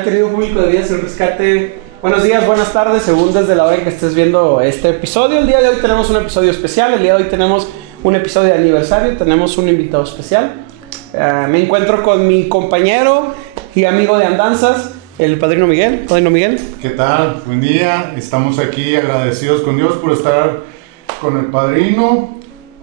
tal, querido público de Vidas El Rescate? Buenos días, buenas tardes, según desde la hora en que estés viendo este episodio. El día de hoy tenemos un episodio especial, el día de hoy tenemos un episodio de aniversario, tenemos un invitado especial. Me encuentro con mi compañero y amigo de andanzas, el Padrino Miguel. Padrino Miguel. ¿Qué tal? Buen día. Estamos aquí agradecidos con Dios por estar con el Padrino,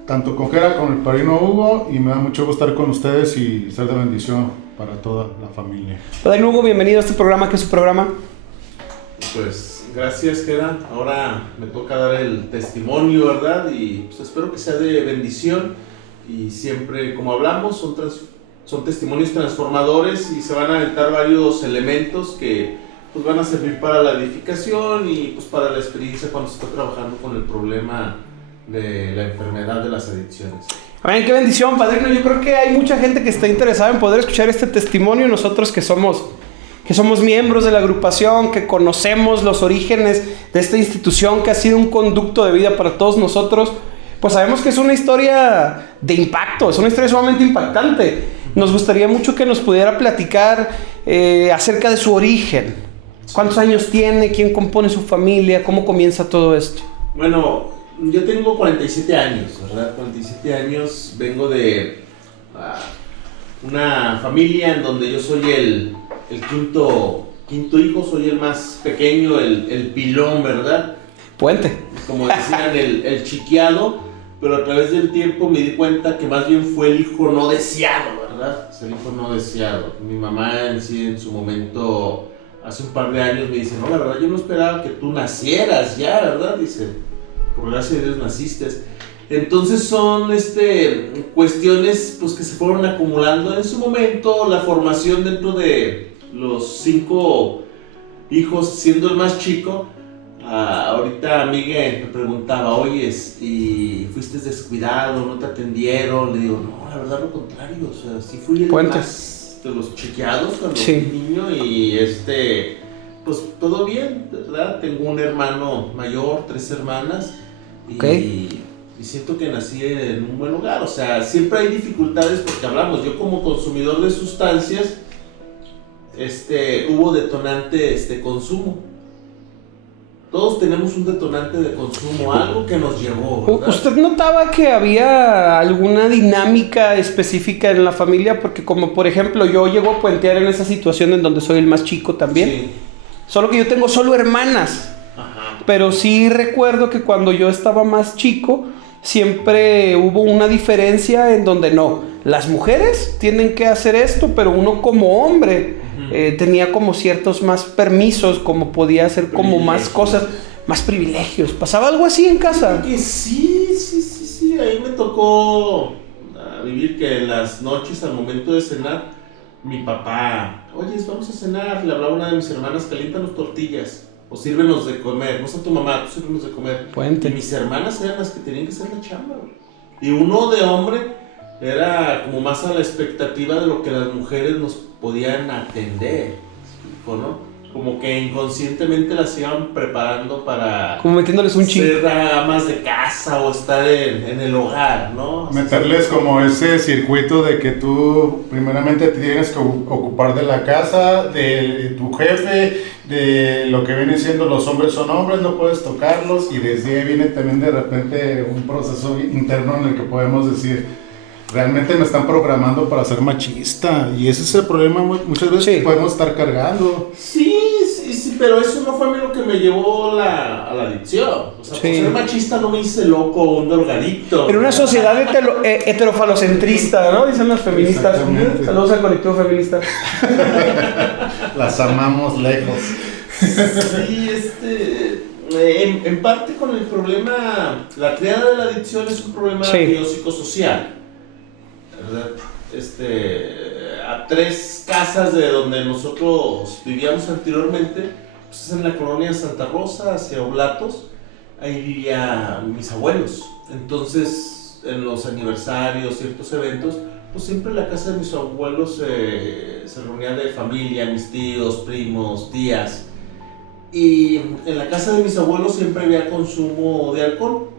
tanto con Gera como el Padrino Hugo, y me da mucho gusto estar con ustedes y ser de bendición para toda la familia. Padrino Hugo, bienvenido a este programa. ¿Qué es su programa? Pues gracias, Gera. Ahora me toca dar el testimonio, ¿verdad? Y pues espero que sea de bendición. Y siempre, como hablamos, son testimonios transformadores y se van a aventar varios elementos que pues van a servir para la edificación y pues para la experiencia cuando se está trabajando con el problema de la enfermedad de las adicciones. Amén, qué bendición, Padrino. Yo creo que hay mucha gente que está interesada en poder escuchar este testimonio. Nosotros que somos miembros de la agrupación, que conocemos los orígenes de esta institución que ha sido un conducto de vida para todos nosotros, pues sabemos que es una historia de impacto, es una historia sumamente impactante. Nos gustaría mucho que nos pudiera platicar acerca de su origen. ¿Cuántos años tiene? ¿Quién compone su familia? ¿Cómo comienza todo esto? Bueno, yo tengo 47 años, ¿verdad? 47 años, vengo de una familia en donde yo soy el quinto hijo, soy el más pequeño, el pilón, ¿verdad? Puente. Como decían, el chiqueado, pero a través del tiempo me di cuenta que más bien fue el hijo no deseado, ¿verdad? Es el hijo no deseado. Mi mamá en su momento, hace un par de años, me dice, no, la verdad yo no esperaba que tú nacieras ya, ¿verdad? Dice, por gracia de Dios naciste. Entonces son cuestiones pues, que se fueron acumulando en su momento, la formación dentro de los 5 hijos, siendo el más chico. Ahorita Miguel me preguntaba, oye, ¿y fuiste descuidado? ¿No te atendieron? Le digo, no, la verdad lo contrario, o sea, sí fui el más de los chiqueados cuando fui niño y pues todo bien, ¿verdad? Tengo un hermano mayor, 3 hermanas y siento que nací en un buen lugar. O sea, siempre hay dificultades porque hablamos, yo como consumidor de sustancias, hubo detonante consumo. Todos tenemos un detonante de consumo, algo que nos llevó, ¿verdad? ¿Usted notaba que había alguna dinámica específica en la familia? Porque como por ejemplo yo llego a puentear en esa situación en donde soy el más chico también. Sí. Solo que yo tengo solo hermanas. Ajá. Pero sí recuerdo que cuando yo estaba más chico siempre hubo una diferencia en donde no, las mujeres tienen que hacer esto, pero uno como hombre tenía como ciertos más permisos, como podía hacer como más cosas, más privilegios. ¿Pasaba algo así en casa? Que sí, ahí me tocó vivir que en las noches al momento de cenar, mi papá, oye, vamos a cenar, le hablaba a una de mis hermanas, caliéntanos tortillas. O sírvenos de comer, no sé tu mamá, tú sírvenos de comer. Puente. Y mis hermanas eran las que tenían que hacer la chamba, güey. Y uno de hombre era como más a la expectativa de lo que las mujeres nos podían atender, ¿no? Como que inconscientemente las iban preparando para... Como metiéndoles un chip. Ser amas de casa o estar en el hogar, ¿no? Meterles como ese circuito de que tú primeramente te tienes que ocupar de la casa, de tu jefe, de lo que viene siendo los hombres son hombres, no puedes tocarlos, y desde ahí viene también de repente un proceso interno en el que podemos decir, realmente me están programando para ser machista, y ese es el problema muchas veces que podemos estar cargando. Sí, pero eso no fue a mí lo que me llevó a la adicción. O sea, por ser machista no me hice loco o un drogadicto. En una sociedad heterofalocentrista, ¿no? Dicen las feministas. Saludos al colectivo feminista. Las amamos lejos. Sí, en parte con el problema, la triada de la adicción es un problema biopsicosocial, ¿verdad? A 3 casas de donde nosotros vivíamos anteriormente, pues es en la colonia Santa Rosa, hacia Oblatos, ahí vivían mis abuelos. Entonces, en los aniversarios, ciertos eventos, pues siempre en la casa de mis abuelos se reunía de familia, mis tíos, primos, tías. Y en la casa de mis abuelos siempre había consumo de alcohol.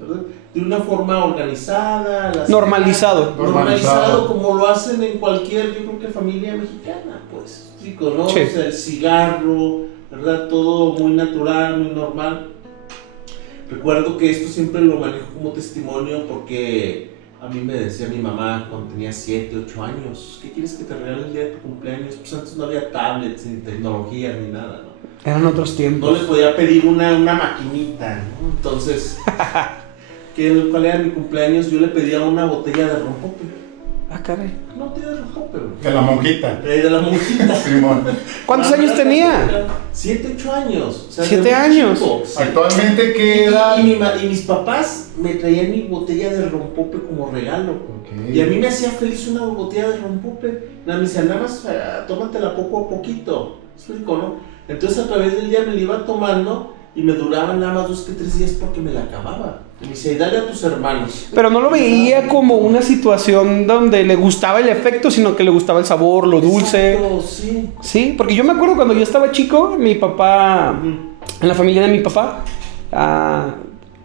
¿verdad? De una forma organizada. Normalizado. Normalizado como lo hacen en cualquier, yo creo que familia mexicana, pues, chicos, ¿no? Sí. O sea, el cigarro, ¿verdad? Todo muy natural, muy normal. Recuerdo que esto siempre lo manejo como testimonio porque a mí me decía mi mamá cuando tenía 7, 8 años, ¿qué quieres que te regale el día de tu cumpleaños? Pues antes no había tablets, ni tecnología, ni nada, ¿no? Eran otros No tiempos. le podía pedir una maquinita, ¿no? Entonces, ¿cuál era mi cumpleaños? Yo le pedía una botella de rompope. Ah, caray. No botella de rompope, güey. De la monjita. De la monjita. Simón. ¿Cuántos años tenía? 7, 8 años. O sea, 7 de muy años. chico, sí. Actualmente, ¿qué edad? Y mis papás me traían mi botella de rompope como regalo. Ok. Y a mí me hacía feliz una botella de rompope. Me decía, nada más tómatela poco a poquito. ¿Explico, no? Entonces a través del día me la iba tomando y me duraba nada más 2 que 3 días porque me la acababa. Y me decía, dale a tus hermanos. Pero no lo veía como una situación donde le gustaba el efecto, sino que le gustaba el sabor, lo dulce. Exacto, sí. Sí, porque yo me acuerdo cuando yo estaba chico, mi papá, en la familia de mi papá,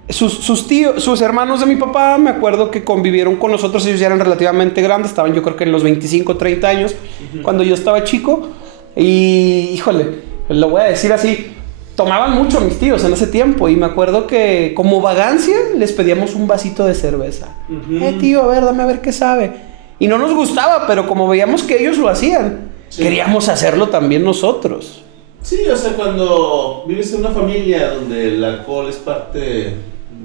sus tíos, sus hermanos de mi papá, me acuerdo que convivieron con nosotros, ellos ya eran relativamente grandes, estaban yo creo que en los 25, 30 años, cuando yo estaba chico, y híjole, lo voy a decir así, tomaban mucho mis tíos en ese tiempo, y me acuerdo que como vagancia les pedíamos un vasito de cerveza. Tío, a ver, dame a ver qué sabe. Y no nos gustaba, pero como veíamos que ellos lo hacían, Sí. queríamos hacerlo también nosotros. Sí, o sea, cuando vives en una familia donde el alcohol es parte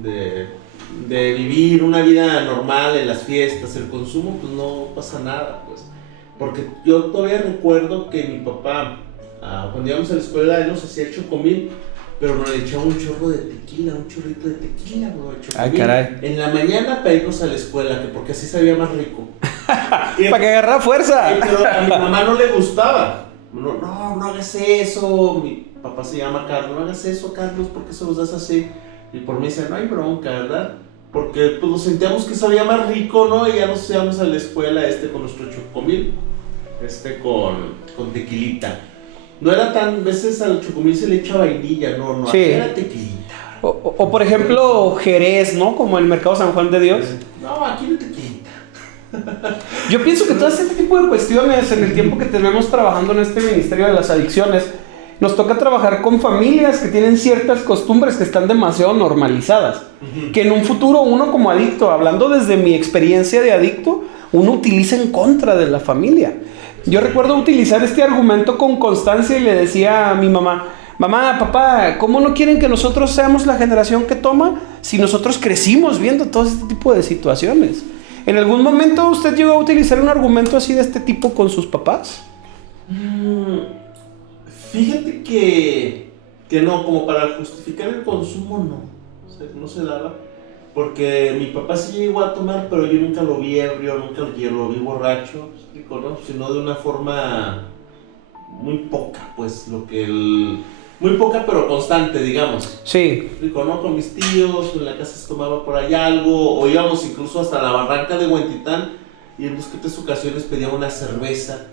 de vivir una vida normal en las fiestas, el consumo, pues no pasa nada, pues. Porque yo todavía recuerdo que mi papá, cuando íbamos a la escuela, él nos hacía el chocomil, pero nos echaba un chorro de tequila, un chorrito de tequila, bro, el chocomil. Ay, caray. En la mañana para irnos a la escuela, que porque así sabía más rico. Para que agarrara fuerza. Pero a mi mamá no le gustaba. No hagas eso. Mi papá se llama Carlos. No hagas eso, Carlos, porque se los das así. Y por mí decía, no hay bronca, ¿verdad? Porque pues nos sentíamos que sabía más rico, ¿no? Y ya nos íbamos a la escuela con nuestro chocomil. Con tequilita. No era tan, veces al chocomil se le echa vainilla, no, Sí. aquí era tequilita. O por ejemplo, Jerez, ¿no? Como el Mercado San Juan de Dios. No, aquí era tequilita. Yo pienso que todo este tipo de cuestiones, en el tiempo que tenemos trabajando en este Ministerio de las Adicciones, nos toca trabajar con familias que tienen ciertas costumbres que están demasiado normalizadas. Que en un futuro uno como adicto, hablando desde mi experiencia de adicto, uno utiliza en contra de la familia. Yo recuerdo utilizar este argumento con constancia y le decía a mi mamá, mamá, papá, ¿cómo no quieren que nosotros seamos la generación que toma si nosotros crecimos viendo todo este tipo de situaciones? ¿En algún momento usted llegó a utilizar un argumento así de este tipo con sus papás? Fíjate que no, como para justificar el consumo no, o sea, no se daba, porque mi papá sí llegó a tomar, pero yo nunca lo vi ebrio, nunca lo vi borracho, ¿no? Sino de una forma muy poca, pues, muy poca pero constante, digamos. Sí. ¿No? Con mis tíos, en la casa se tomaba por ahí algo, o íbamos incluso hasta la barranca de Huentitán y en 2 que 3 ocasiones pedía una cerveza,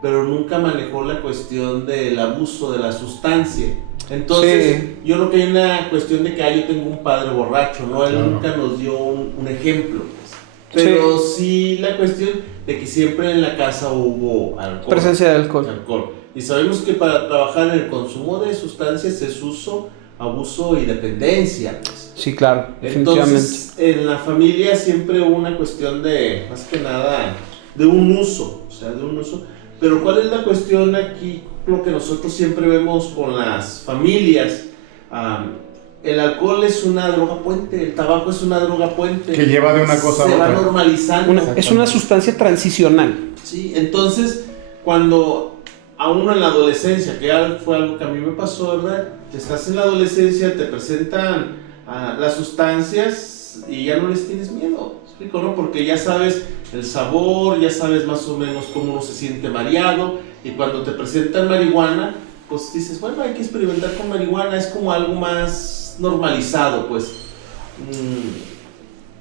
pero nunca manejó la cuestión del abuso de la sustancia. Entonces, Sí. yo creo que hay una cuestión de que yo tengo un padre borracho, ¿no? Él Claro. nunca nos dio un ejemplo, pues. Pero sí la cuestión de que siempre en la casa hubo alcohol. Presencia de alcohol. Y sabemos que para trabajar en el consumo de sustancias es uso, abuso y dependencia, pues. Sí, claro, definitivamente. Entonces, en la familia siempre hubo una cuestión de, más que nada, de un uso, Pero ¿cuál es la cuestión aquí? Lo que nosotros siempre vemos con las familias, el alcohol es una droga puente, el tabaco es una droga puente. Que lleva de una cosa a Se va otra. normalizando. Es una sustancia transicional. Sí, entonces, cuando a uno en la adolescencia, que fue algo que a mí me pasó, ¿verdad? Estás en la adolescencia, te presentan las sustancias y ya no les tienes miedo, ¿explico, no? Porque ya sabes el sabor, ya sabes más o menos cómo uno se siente mareado, y cuando te presentan marihuana, pues dices, bueno, hay que experimentar con marihuana, es como algo más normalizado, pues,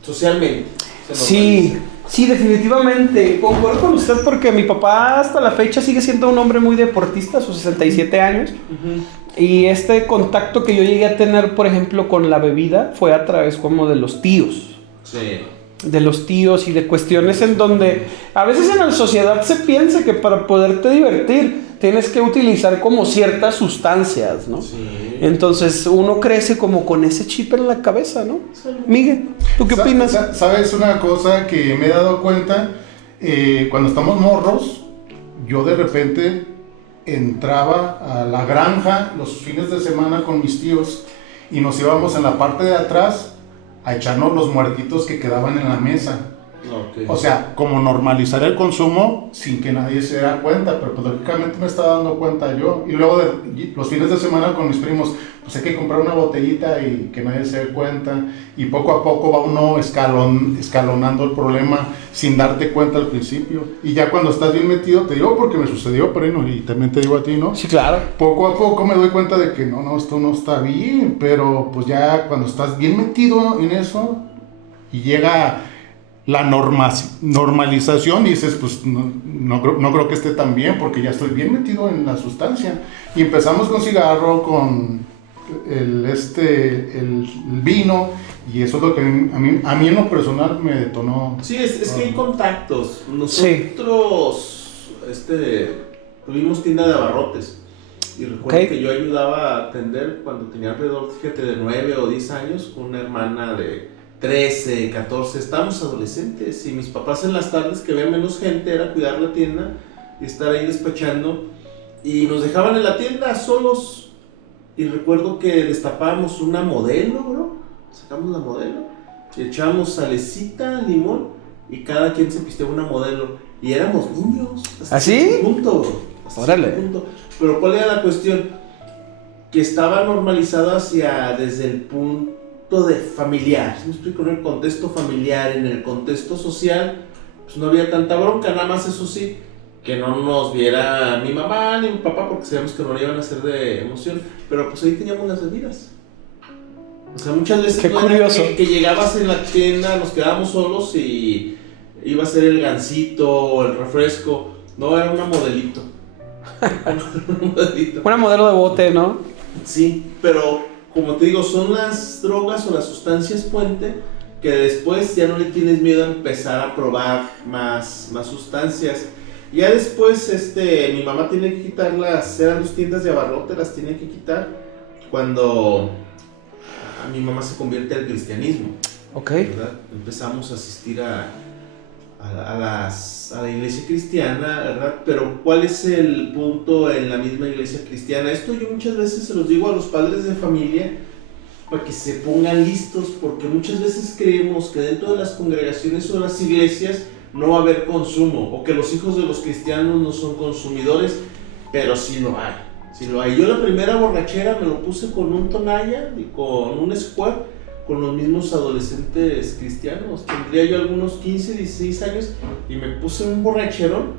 socialmente. Sí, sí, definitivamente. Concuerdo con usted porque mi papá hasta la fecha sigue siendo un hombre muy deportista, a sus 67 años. Y este contacto que yo llegué a tener, por ejemplo, con la bebida fue a través como de los tíos. Sí. De los tíos y de cuestiones en donde a veces en la sociedad se piensa que para poderte divertir tienes que utilizar como ciertas sustancias, ¿no? Sí. Entonces uno crece como con ese chip en la cabeza, ¿no? Miguel, ¿tú qué opinas? ¿Sabes una cosa que me he dado cuenta? Cuando estamos morros, yo de repente entraba a la granja los fines de semana con mis tíos y nos íbamos en la parte de atrás a echarnos los muertitos que quedaban en la mesa. Okay. O sea, como normalizar el consumo sin que nadie se diera cuenta, pero pues lógicamente me estaba dando cuenta yo. Y luego los fines de semana con mis primos, pues hay que comprar una botellita y que nadie se dé cuenta. Y poco a poco va uno escalonando el problema sin darte cuenta al principio. Y ya cuando estás bien metido, te digo porque me sucedió, pero y también te digo a ti, ¿no? Sí, claro. Poco a poco me doy cuenta de que no, esto no está bien, pero pues ya cuando estás bien metido en eso y llega la normalización y dices, pues no creo que esté tan bien porque ya estoy bien metido en la sustancia. Y empezamos con cigarro, con el vino, y eso es lo que a mí en lo personal me detonó. Sí, es que hay contactos. Nosotros tuvimos tienda de abarrotes. Y recuerdo que yo ayudaba a atender cuando tenía alrededor, fíjate, de 9 o 10 años, con una hermana de 13, 14, estábamos adolescentes y mis papás en las tardes que había menos gente era cuidar la tienda y estar ahí despachando y nos dejaban en la tienda solos y recuerdo que destapábamos una Modelo, bro, sacamos la Modelo y echábamos salecita, limón y cada quien se pisteaba una Modelo y éramos niños. ¿Así? Órale. Pero ¿cuál era la cuestión? Que estaba normalizado desde el punto de familiar, ¿me explico? En el contexto familiar, en el contexto social, pues no había tanta bronca, nada más eso sí, que no nos viera mi mamá ni mi papá porque sabíamos que no le iban a hacer de emoción, pero pues ahí teníamos las bebidas. O sea, muchas veces qué curioso. Que llegabas en la tienda, nos quedábamos solos y iba a ser el gansito o el refresco, no, era una Modelito. Una Modelo de bote, ¿no? Sí, pero como te digo, son las drogas o las sustancias puente que después ya no le tienes miedo a empezar a probar más sustancias. Ya después mi mamá tiene que quitarlas, eran 2 tiendas de abarrote, las tiene que quitar cuando mi mamá se convierte al cristianismo. Ok. ¿Verdad? Empezamos a asistir a la iglesia cristiana, ¿verdad? Pero ¿cuál es el punto en la misma iglesia cristiana? Esto yo muchas veces se los digo a los padres de familia para que se pongan listos, porque muchas veces creemos que dentro de las congregaciones o las iglesias no va a haber consumo, o que los hijos de los cristianos no son consumidores, pero sí lo hay, sí lo hay. Yo la primera borrachera me lo puse con un Tonaya y con un Square, con los mismos adolescentes cristianos. Tendría yo algunos 15, 16 años y me puse un borracherón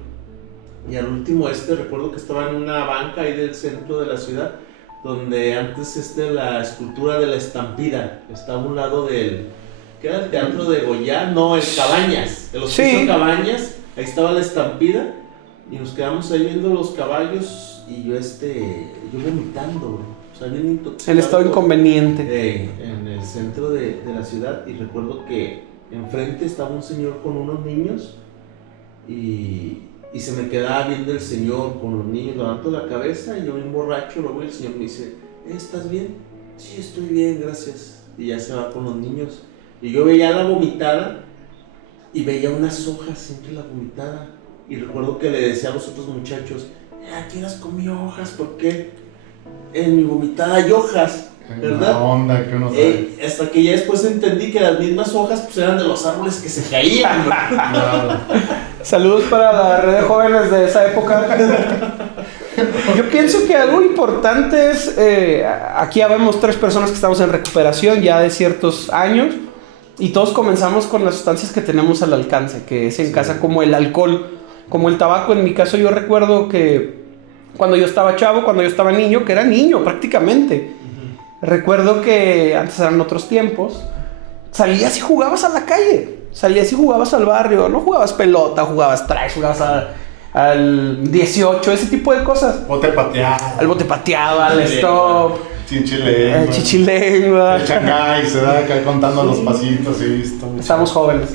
y al último recuerdo que estaba en una banca ahí del centro de la ciudad donde antes la escultura de la estampida estaba a un lado del, ¿qué era? El teatro de Goya, no, el Cabañas, el hospicio Cabañas, ahí estaba la estampida y nos quedamos ahí viendo los caballos y yo vomitando, o sea, bien intoxicado. El estado inconveniente. En el centro de la ciudad, y recuerdo que enfrente estaba un señor con unos niños y se me quedaba viendo el señor con los niños, levanto la cabeza y yo bien borracho, luego el señor me dice, ¿estás bien? Sí, estoy bien, gracias. Y ya se va con los niños. Y yo veía la vomitada y veía unas hojas entre la vomitada. Y recuerdo que le decía a los otros muchachos, ¿quién has comido hojas? ¿Por qué? En mi vomitada hay hojas, ¿verdad? La onda que uno sabe. Hasta que ya después entendí que las mismas hojas pues eran de los árboles que se caían. Claro. Saludos para la red de jóvenes de esa época. Yo pienso que algo importante es, aquí ya vemos 3 personas que estamos en recuperación ya de ciertos años y todos comenzamos con las sustancias que tenemos al alcance, que es en casa, como el alcohol, como el tabaco. En mi caso yo recuerdo que cuando yo estaba chavo, cuando yo estaba niño, que era niño prácticamente, recuerdo que antes eran otros tiempos, salías y jugabas a la calle, salías y jugabas al barrio, no jugabas pelota, jugabas trash, jugabas al 18, ese tipo de cosas. Bote pateado. Al bote pateado, al stop, Chinchilengua. al chichilengua. El Shanghái, se da acá contando los pasitos, he visto. Estamos jóvenes.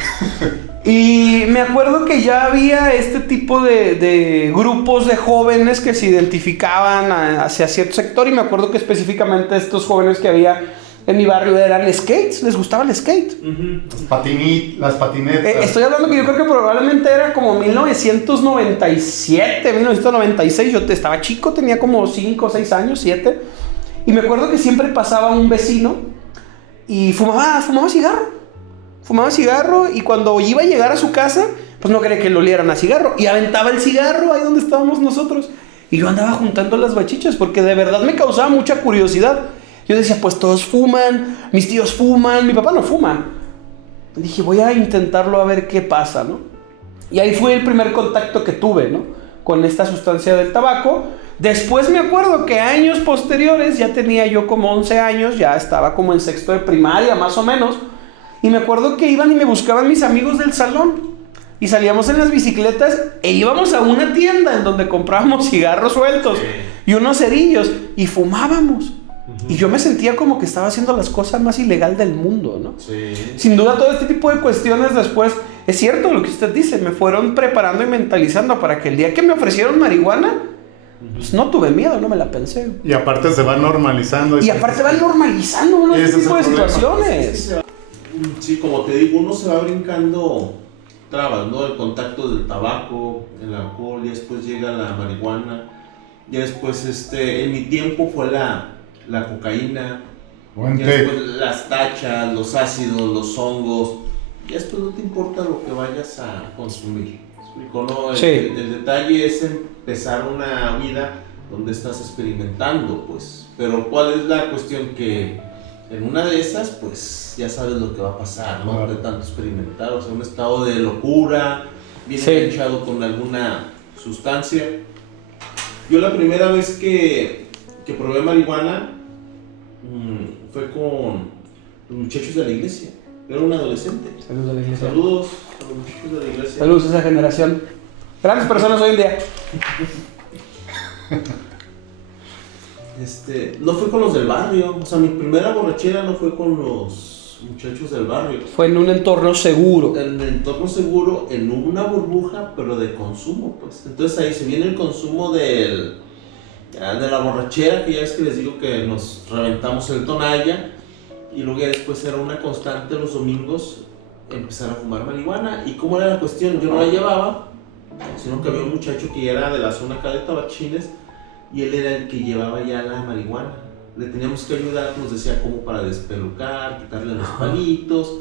Y me acuerdo que ya había este tipo de grupos de jóvenes que se identificaban hacia cierto sector, y me acuerdo que específicamente estos jóvenes que había en mi barrio eran skates, les gustaba el skate. Las patinetas. Estoy hablando que yo creo que probablemente era como 1997, 1996, yo estaba chico, tenía como 5 o 6 años, 7, y me acuerdo que siempre pasaba un vecino y fumaba cigarro, y cuando iba a llegar a su casa, pues no quería que lo olieran a cigarro, y aventaba el cigarro ahí donde estábamos nosotros, y yo andaba juntando las bachichas, porque de verdad me causaba mucha curiosidad. Yo decía, pues todos fuman, mis tíos fuman, mi papá no fuma. Dije, voy a intentarlo a ver qué pasa, ¿no? Y ahí fue el primer contacto que tuve, ¿no? Con esta sustancia del tabaco. Después me acuerdo que años posteriores, ya tenía yo como 11 años, ya estaba como en sexto de primaria, más o menos. Y me acuerdo que iban y me buscaban mis amigos del salón. Y salíamos en las bicicletas e íbamos a una tienda en donde comprábamos cigarros sueltos y unos cerillos y fumábamos. Y yo me sentía como que estaba haciendo las cosas más ilegal del mundo, ¿no? Sí. Sin duda todo este tipo de cuestiones después, es cierto lo que usted dice, me fueron preparando y mentalizando para que el día que me ofrecieron marihuana, pues no tuve miedo, no me la pensé. Y aparte se va normalizando. Y aparte van normalizando uno Ese este es tipo de el problema. situaciones. Sí, como te digo, uno se va brincando trabas, ¿no? El contacto del tabaco, el alcohol, y después llega la marihuana, y después en mi tiempo fue la cocaína, y después las tachas, los ácidos, los hongos, y después no te importa lo que vayas a consumir. ¿Me explico? ¿No? Sí. El detalle es empezar una vida donde estás experimentando, pues. Pero ¿cuál es la cuestión? Que en una de esas, pues ya sabes lo que va a pasar, ¿no? Claro. De tanto experimentar, o sea, un estado de locura, bien Sí. enganchado con alguna sustancia. Yo la primera vez que probé marihuana fue con los muchachos de la iglesia. Yo era un adolescente. Saludos a la iglesia. Saludos a los muchachos de la iglesia. Saludos a esa generación. Grandes personas hoy en día. No fue con los del barrio, o sea, mi primera borrachera no fue con los muchachos del barrio. Fue en un entorno seguro. En el entorno seguro, en una burbuja, pero de consumo, pues. Entonces ahí se viene el consumo de la borrachera, que ya es que les digo que nos reventamos el Tonalla, y luego ya después era una constante los domingos empezar a fumar marihuana. ¿Y cómo era la cuestión? Yo no la llevaba, sino que había un muchacho que era de la zona acá de Tabachines, y él era el que llevaba ya la marihuana. Le teníamos que ayudar, nos decía cómo para despelucar, quitarle los palitos,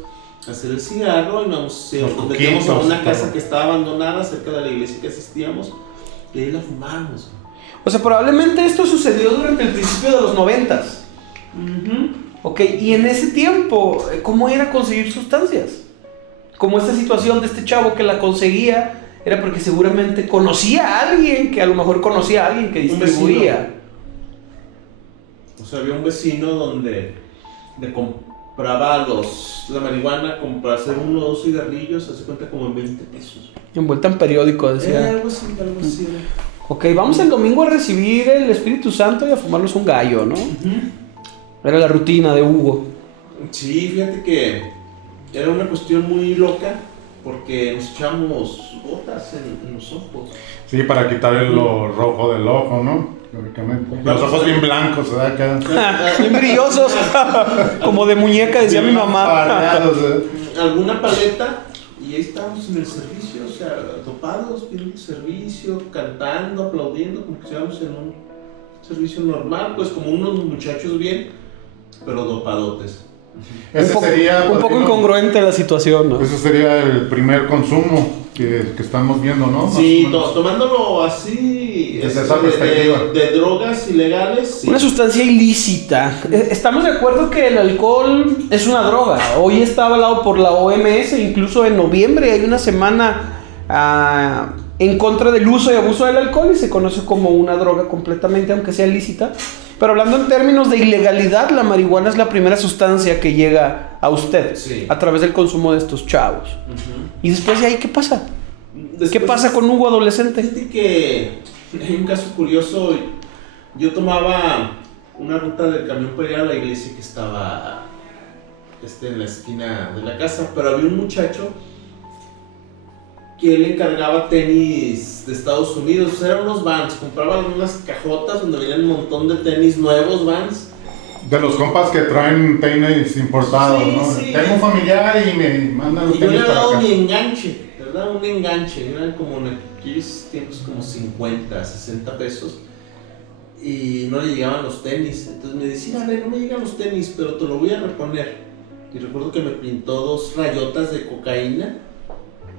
hacer el cigarro, y nos metíamos a una casa que estaba abandonada cerca de la iglesia que asistíamos, y ahí la fumábamos. O sea, probablemente esto sucedió durante el principio de los 90s. Ok, y en ese tiempo, ¿cómo era conseguir sustancias? Como esta situación de este chavo que la conseguía, era porque seguramente conocía a alguien que a lo mejor conocía a alguien que distribuía. O sea, había un vecino donde le compraba la marihuana para hacer 1 o 2 cigarrillos, hace cuenta como en 20 pesos. Envuelta en periódico, decía. Algo así, algo así. Ok, vamos el domingo a recibir el Espíritu Santo y a fumarnos un gallo, ¿no? Era la rutina de Hugo. Sí, fíjate que era una cuestión muy loca, porque nos echamos gotas en los ojos. Sí, para quitar lo rojo del ojo, ¿no? Lógicamente. Los ojos bien blancos, ¿verdad? Acá. Bien brillosos. Como de muñeca, decía mi mamá. Pareados, Alguna paleta, y ahí estábamos en el servicio, o sea, topados, pidiendo servicio, cantando, aplaudiendo, como que estábamos en un servicio normal, pues como unos muchachos bien, pero dopadotes. Ese sería, un poco incongruente la situación, ¿no? Ese sería el primer consumo que estamos viendo, ¿no? Sí, tomándolo así, desde esa perspectiva. de drogas ilegales. Sí. Una sustancia ilícita. Estamos de acuerdo que el alcohol es una droga. Hoy está avalado por la OMS, incluso en noviembre hay una semana en contra del uso y abuso del alcohol, y se conoce como una droga completamente, aunque sea ilícita. Pero hablando en términos de ilegalidad, la marihuana es la primera sustancia que llega a usted, sí, a través del consumo de estos chavos. Y después de ahí, ¿qué pasa? ¿Qué pasa con Hugo adolescente? Fíjate que hay un caso curioso. Yo tomaba una ruta del camión para ir a la iglesia que estaba en la esquina de la casa, pero había un muchacho que él encargaba tenis de Estados Unidos. Eran unos Vans, compraban unas cajotas donde venían un montón de tenis nuevos Vans. De los compas que traen tenis importados, Sí, ¿no? sí. Tengo un familiar y me mandan los Y yo le tenis había para dado acá. mi enganche, ¿verdad? Un enganche, eran como en aquellos tiempos como 50, 60 pesos. Y no le llegaban los tenis. Entonces me decía, a ver, no me llegan los tenis, pero te lo voy a reponer. Y recuerdo que me pintó 2 rayotas de cocaína,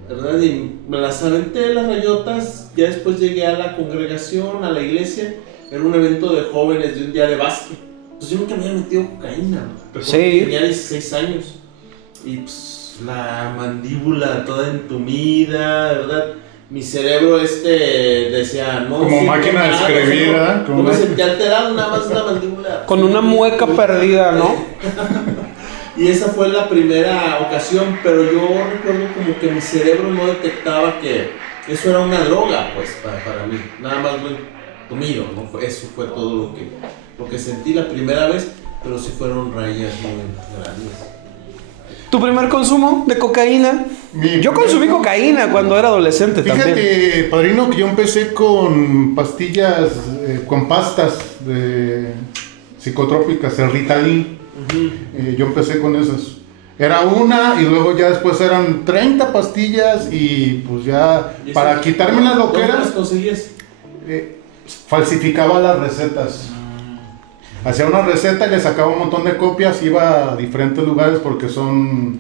¿verdad? Y me las aventé las rayotas. Ya después llegué a la congregación, a la iglesia. Era un evento de jóvenes de un día de básquet. Pues yo nunca me había metido cocaína. Recuerdo que tenía 16 años. Y pues la mandíbula toda entumida, ¿verdad? Mi cerebro decía, no. Como máquina de escribir, ¿verdad? No me sentía alterado, nada más la mandíbula. Con una mueca perdida, ¿no? Y esa fue la primera ocasión, pero yo recuerdo como que mi cerebro no detectaba que eso era una droga, pues, para mí. Nada más muy comido, ¿no? Eso fue todo lo que sentí la primera vez, pero sí fueron rayas muy grandes. ¿Tu primer consumo de cocaína? Yo consumí cocaína cuando era adolescente también. Fíjate, padrino, que yo empecé con pastillas, con pastas de psicotrópicas, el Ritalin. Yo empecé con esas. Era una y luego ya después eran 30 pastillas y pues ya para quitarme la ¿Dónde loquera las conseguías? falsificaba las recetas. Hacía una receta y le sacaba un montón de copias, iba a diferentes lugares porque son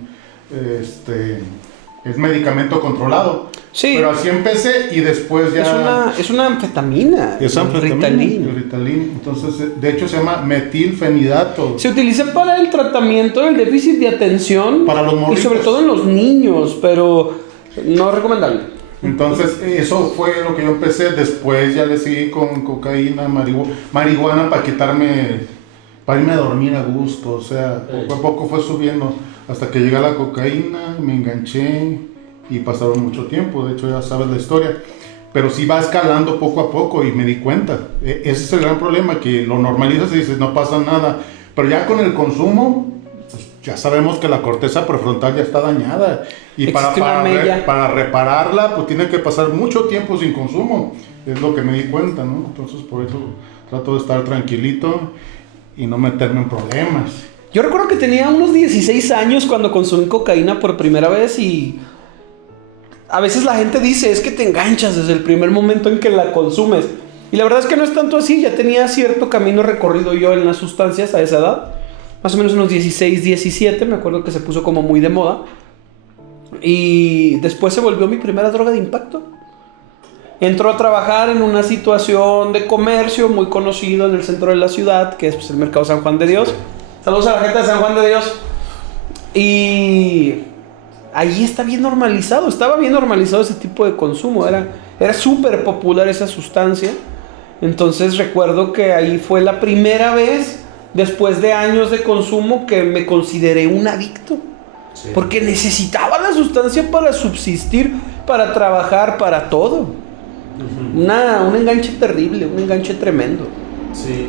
es medicamento controlado. Sí. Pero así empecé y después ya Es una anfetamina. es anfetamina, Ritalin. el Ritalin. Entonces, de hecho se llama metilfenidato. Se utiliza para el tratamiento del déficit de atención Para los y morritos. sobre todo en los niños, pero no es recomendable. Entonces, eso fue lo que yo empecé. Después ya le seguí con cocaína, marihuana para para irme a dormir a gusto. O sea, poco a poco fue subiendo hasta que llegué a la cocaína, me enganché y pasaron mucho tiempo. De hecho, ya sabes la historia. Pero sí va escalando poco a poco y me di cuenta. Ese es el gran problema, que lo normalizas y dices, no pasa nada. Pero ya con el consumo, pues ya sabemos que la corteza prefrontal ya está dañada. Y Existe una mella. para repararla, pues tiene que pasar mucho tiempo sin consumo. Es lo que me di cuenta, ¿no? Entonces, por eso trato de estar tranquilito y no meterme en problemas. Yo recuerdo que tenía unos 16 años cuando consumí cocaína por primera vez y a veces la gente dice, es que te enganchas desde el primer momento en que la consumes. Y la verdad es que no es tanto así, ya tenía cierto camino recorrido yo en las sustancias a esa edad. Más o menos unos 16, 17, me acuerdo que se puso como muy de moda. Y después se volvió mi primera droga de impacto. Entró a trabajar en una situación de comercio muy conocido en el centro de la ciudad, que es pues, el Mercado San Juan de Dios. Saludos a la gente de San Juan de Dios. Y ahí estaba bien normalizado ese tipo de consumo. Era súper popular esa sustancia. Entonces recuerdo que ahí fue la primera vez, después de años de consumo, que me consideré un adicto. Sí. Porque necesitaba la sustancia para subsistir, para trabajar, para todo. Un enganche terrible, un enganche tremendo. Sí,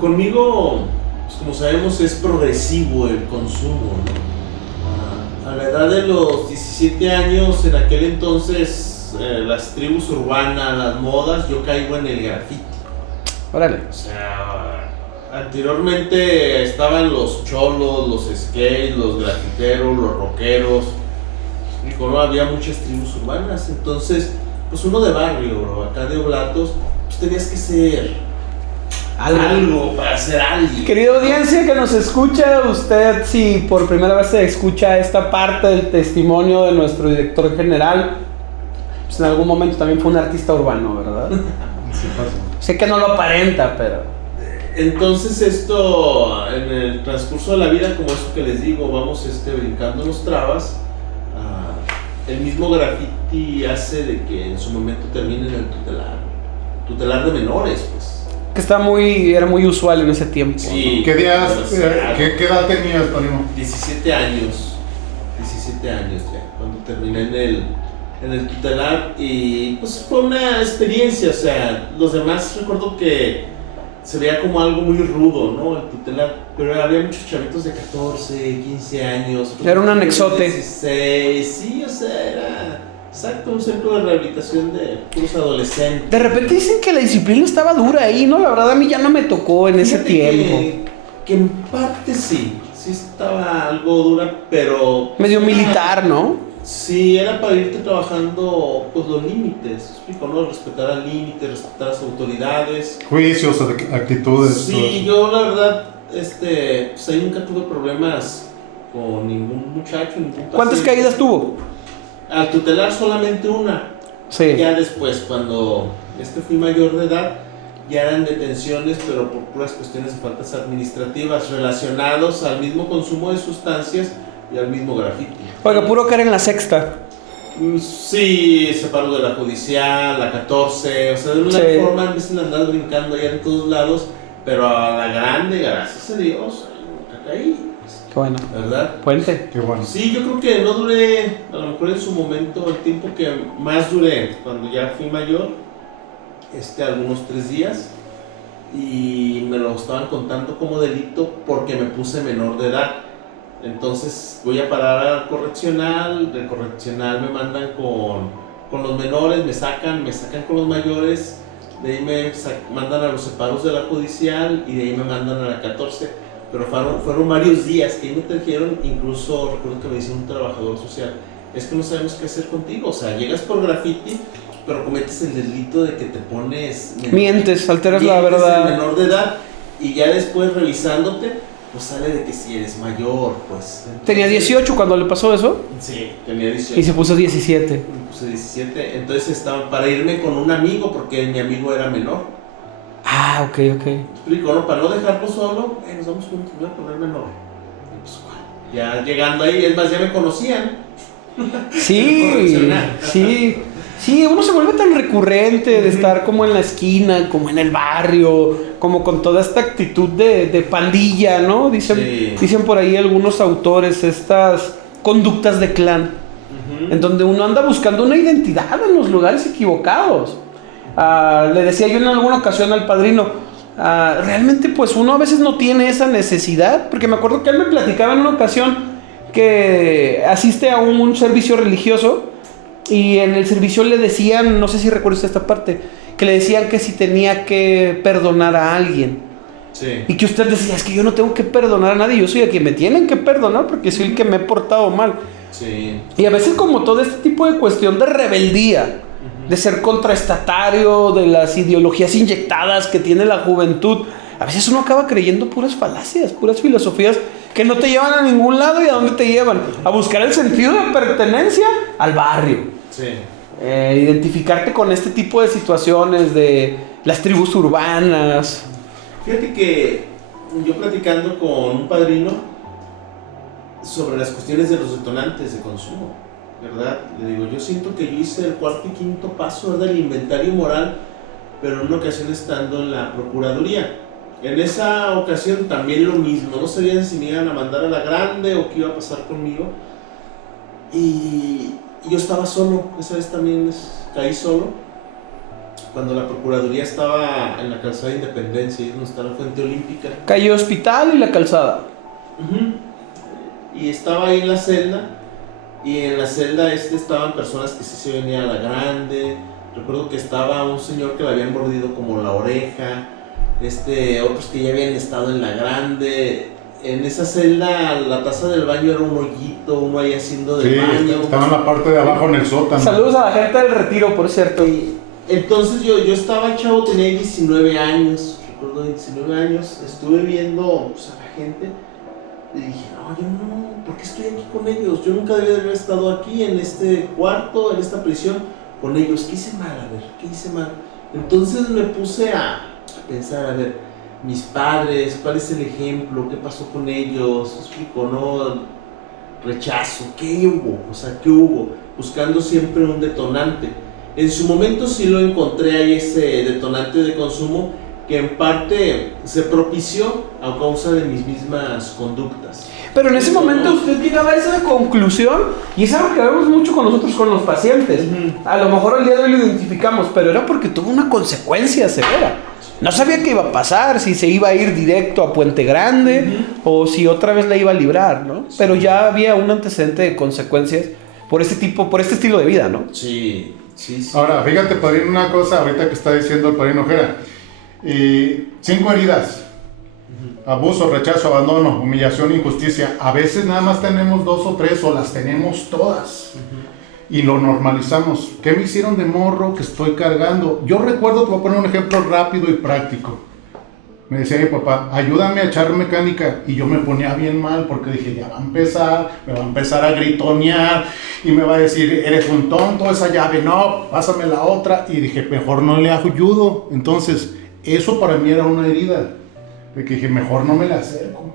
conmigo, pues como sabemos, es progresivo el consumo, ¿no? A la edad de los 17 años, en aquel entonces, las tribus urbanas, las modas, yo caigo en el graffiti. Órale. O sea, anteriormente estaban los cholos, los skates, los grafiteros, los rockeros. Y como había muchas tribus urbanas, entonces, pues uno de barrio, bro, acá de Oblatos, pues tenías que ser algo para ser alguien. Querida audiencia que nos escucha, usted si por primera vez se escucha esta parte del testimonio de nuestro director general, pues en algún momento también fue un artista urbano, ¿verdad? Sí pasa. Sé que no lo aparenta, pero... Entonces esto, en el transcurso de la vida, como eso que les digo, vamos brincando los trabas. El mismo graffiti hace de que en su momento termine en el tutelar de menores, pues. Que era muy usual en ese tiempo. Sí. ¿no? ¿Qué edad tenías, Palino? 17 años ya, cuando terminé en el tutelar y pues fue una experiencia, o sea, los demás recuerdo que se veía como algo muy rudo, ¿no? El tutelar, pero había muchos chavitos de 14, 15 años. Era un anexote. 16, sí, o sea, era exacto, un centro de rehabilitación de puros adolescentes. De repente dicen que la disciplina estaba dura ahí, ¿no? La verdad a mí ya no me tocó en ese tiempo. Que en parte sí estaba algo dura, pero... Medio militar, ¿no? Sí, era para irte trabajando pues los límites, explico, ¿no? Respetar al límite, respetar a las autoridades. Juicios, actitudes. Sí, yo la verdad, pues ahí nunca tuve problemas con ningún muchacho, ningún paciente. ¿Cuántas caídas tuvo? Al tutelar solamente una. Sí. Ya después, cuando fui mayor de edad, ya eran detenciones, pero por puras cuestiones de faltas administrativas relacionados al mismo consumo de sustancias y al mismo grafiti. Oiga, puro caer en la sexta. Sí, se paró de la judicial, la 14, o sea, de una forma a veces andar brincando allá en todos lados, pero a la grande, gracias a Dios, nunca caí. Qué bueno. ¿Verdad? Puente. Qué bueno. Sí, yo creo que no duré, a lo mejor en su momento, el tiempo que más duré, cuando ya fui mayor, algunos 3 días, y me lo estaban contando como delito porque me puse menor de edad. Entonces voy a parar al correccional, del correccional me mandan con los menores, me sacan con los mayores, de ahí me mandan a los separos de la judicial y de ahí me mandan a la 14, pero fueron varios días que ahí me trajeron, incluso recuerdo que me dice un trabajador social, es que no sabemos qué hacer contigo, o sea, llegas por graffiti, pero cometes el delito de que te pones... Mientes, alteras la verdad. Menor de edad, y ya después revisándote, pues sale de que si eres mayor, pues... Entonces, ¿tenía 18 cuando le pasó eso? Sí, tenía 18. Y se puso 17. Me puse 17, entonces estaba para irme con un amigo, porque mi amigo era menor. Ah, ok. Explico, ¿no? Para no dejarlo solo, nos vamos juntos, voy a poner menor. Y pues, ya llegando ahí, es más, ya me conocían. Sí, uno se vuelve tan recurrente de estar como en la esquina, como en el barrio, como con toda esta actitud de pandilla, ¿no? Dicen por ahí algunos autores estas conductas de clan, en donde uno anda buscando una identidad en los lugares equivocados. Le decía yo en alguna ocasión al padrino, realmente pues uno a veces no tiene esa necesidad, porque me acuerdo que él me platicaba en una ocasión que asiste a un servicio religioso y en el servicio le decían, no sé si recuerdas esta parte, que le decían que si tenía que perdonar a alguien. Sí. Y que usted decía, es que yo no tengo que perdonar a nadie, yo soy el que me tienen que perdonar porque soy el que me he portado mal. Sí. Y a veces como todo este tipo de cuestión de rebeldía, de ser contraestatario, de las ideologías inyectadas que tiene la juventud, a veces uno acaba creyendo puras falacias, puras filosofías que no te llevan a ningún lado. ¿Y a dónde te llevan? A buscar el sentido de pertenencia al barrio. Sí. Identificarte con este tipo de situaciones de las tribus urbanas. Fíjate que yo platicando con un padrino sobre las cuestiones de los detonantes de consumo, ¿verdad? Le digo, yo siento que yo hice el 4º y 5º paso del inventario moral, pero en una ocasión estando en la procuraduría. En esa ocasión también lo mismo, no sabían si me iban a mandar a la grande o qué iba a pasar conmigo. Y yo estaba solo, esa vez también caí solo, cuando la procuraduría estaba en la calzada de Independencia, ahí donde está la fuente olímpica. Calle Hospital y la calzada. Y estaba ahí en la celda, y en la celda estaban personas que sí se venían a la grande. Recuerdo que estaba un señor que le habían mordido como la oreja, otros que ya habían estado en la grande. En esa celda la taza del baño era un hoyito, uno ahí haciendo del baño. Estaba en la parte de abajo en el sótano. Saludos a la gente del Retiro, por cierto. Y entonces yo estaba chavo, tenía 19 años, recuerdo 19 años, estuve viendo pues, a la gente y dije, no, yo no, ¿por qué estoy aquí con ellos? Yo nunca debía haber estado aquí en este cuarto, en esta prisión, con ellos. ¿Qué hice mal? A ver, ¿qué hice mal? Entonces me puse a pensar, a ver, mis padres, ¿cuál es el ejemplo? ¿Qué pasó con ellos? ¿Explico, no? Rechazo, ¿qué hubo? O sea, ¿qué hubo? Buscando siempre un detonante. En su momento sí lo encontré ahí, ese detonante de consumo, que en parte se propició a causa de mis mismas conductas. Pero en ese momento usted llegaba a esa conclusión, y es algo que vemos mucho con nosotros, con los pacientes. A lo mejor al día de hoy lo identificamos, pero era porque tuvo una consecuencia severa. No sabía qué iba a pasar, si se iba a ir directo a Puente Grande o si otra vez la iba a librar, ¿no? Sí. Pero ya había un antecedente de consecuencias por este estilo de vida, ¿no? Sí, sí, sí. Ahora, fíjate, padrino, una cosa ahorita que está diciendo el padrino Ojeda. 5 heridas. Abuso, rechazo, abandono, humillación, injusticia. A veces nada más tenemos 2 o 3 o las tenemos todas. Y lo normalizamos. ¿Qué me hicieron de morro que estoy cargando? Yo recuerdo, te voy a poner un ejemplo rápido y práctico. Me decía mi papá, ayúdame a echar mecánica. Y yo me ponía bien mal porque dije, ya va a empezar, me va a empezar a gritonear y me va a decir, eres un tonto, esa llave no, pásame la otra. Y dije, mejor no le ayudo. Entonces, eso para mí era una herida. De que dije, mejor no me la acerco.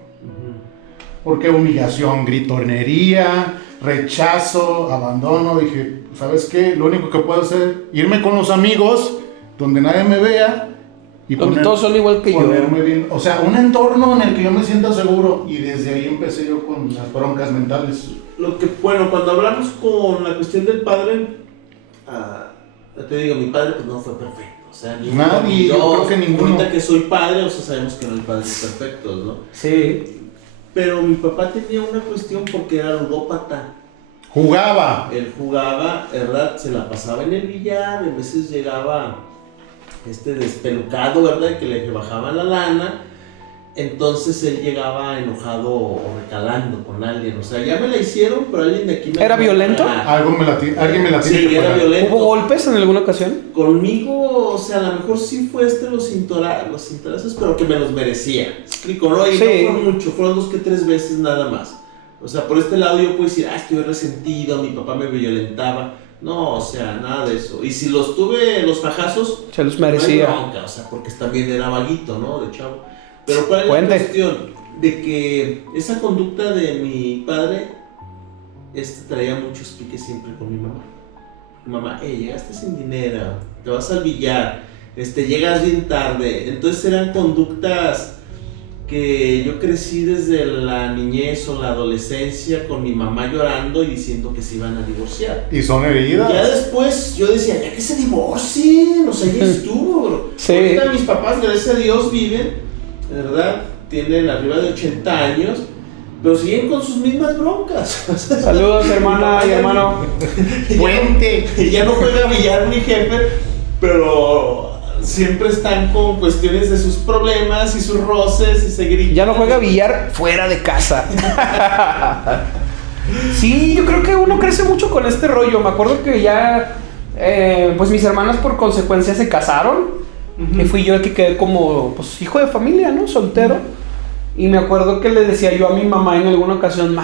Porque humillación, gritonería, rechazo, abandono. Dije, ¿sabes qué? Lo único que puedo hacer, irme con los amigos, donde nadie me vea. Y donde todos son igual que yo. Bien. O sea, un entorno en el que yo me sienta seguro. Y desde ahí empecé yo con las broncas mentales. Bueno, cuando hablamos con la cuestión del padre, te digo, mi padre pues no fue perfecto. O sea, nadie, yo creo que ninguno. Ahorita que soy padre, o sea, sabemos que no hay padres perfectos, ¿no? Sí. Pero mi papá tenía una cuestión porque era ludópata. Jugaba. Él jugaba, ¿verdad? Se la pasaba en el billar, a veces llegaba despelucado, ¿verdad? Que le bajaban la lana. Entonces él llegaba enojado o recalando con alguien. O sea, ya me la hicieron, pero alguien de aquí me... ¿Era violento? Alguien me la tiene sí, que era pagar. violento. ¿Hubo golpes en alguna ocasión? Conmigo, o sea, a lo mejor sí fue los intereses, pero que me los merecía. ¿Explico? ¿No? Y sí. No fueron mucho, fueron 2 que 3 veces nada más. O sea, por este lado yo puedo decir, estoy resentido, mi papá me violentaba. No, o sea, nada de eso. Y si los tuve, los fajazos... Se los merecía. No bronca, o sea, porque también era vaguito, ¿no? De chavo. Pero ¿cuál es la cuestión? De que esa conducta de mi padre traía muchos piques siempre con mi mamá. Mi mamá, llegaste sin dinero, te vas al billar, llegas bien tarde. Entonces eran conductas que yo crecí desde la niñez o la adolescencia con mi mamá llorando y diciendo que se iban a divorciar. Y son heridas. Ya después yo decía, ya que se divorcien, o sea, ya estuvo, bro. Sí. Ahorita mis papás, gracias a Dios, viven, ¿verdad? Tienen arriba de 80 años, pero siguen con sus mismas broncas. Saludos, hermana y hermano. Puente. Ya no juega billar mi jefe, pero siempre están con cuestiones de sus problemas y sus roces y se gritan. Ya no juega billar fuera de casa. Sí, yo creo que uno crece mucho con este rollo. Me acuerdo que ya, pues mis hermanas por consecuencia se casaron. Y fui yo el que quedé como, pues, hijo de familia, ¿no? Soltero. Y me acuerdo que le decía yo a mi mamá en alguna ocasión,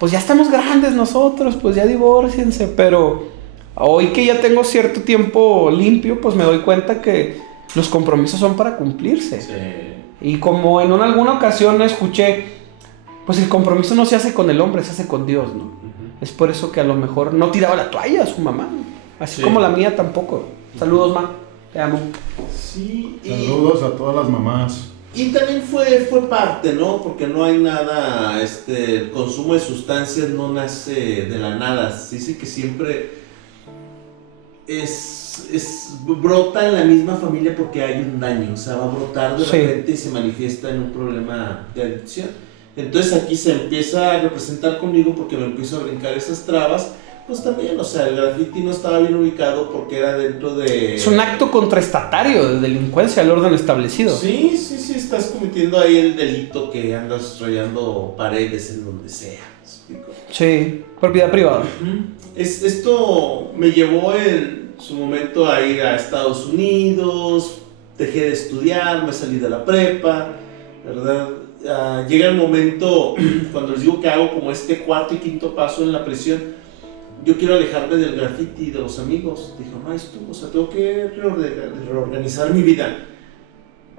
pues ya estamos grandes nosotros, pues ya divórciense. Pero hoy que ya tengo cierto tiempo limpio, pues me doy cuenta que los compromisos son para cumplirse. Sí. Y como en alguna ocasión escuché, pues el compromiso no se hace con el hombre, se hace con Dios, ¿no? Es por eso que a lo mejor no tiraba la toalla a su mamá, así como la mía tampoco. Saludos, ma, te amo. Sí, saludos a todas las mamás. Y también fue parte, ¿no? Porque no hay nada, el consumo de sustancias no nace de la nada. Se dice que siempre brota en la misma familia porque hay un daño. O sea, va a brotar de repente y se manifiesta en un problema de adicción. Entonces aquí se empieza a representar conmigo porque me empiezo a brincar esas trabas. Pues también, o sea, el graffiti no estaba bien ubicado porque era dentro de... Es un acto contraestatario de delincuencia al orden establecido. Sí, estás cometiendo ahí el delito que andas rayando paredes en donde sea. ¿Me explico? Sí, propiedad privada. Esto me llevó en su momento a ir a Estados Unidos, dejé de estudiar, me salí de la prepa, ¿verdad? Llega el momento cuando les digo que hago como cuarto y quinto paso en la prisión. Yo quiero alejarme del graffiti y de los amigos. Dije, maestro, o sea, tengo que reorganizar mi vida.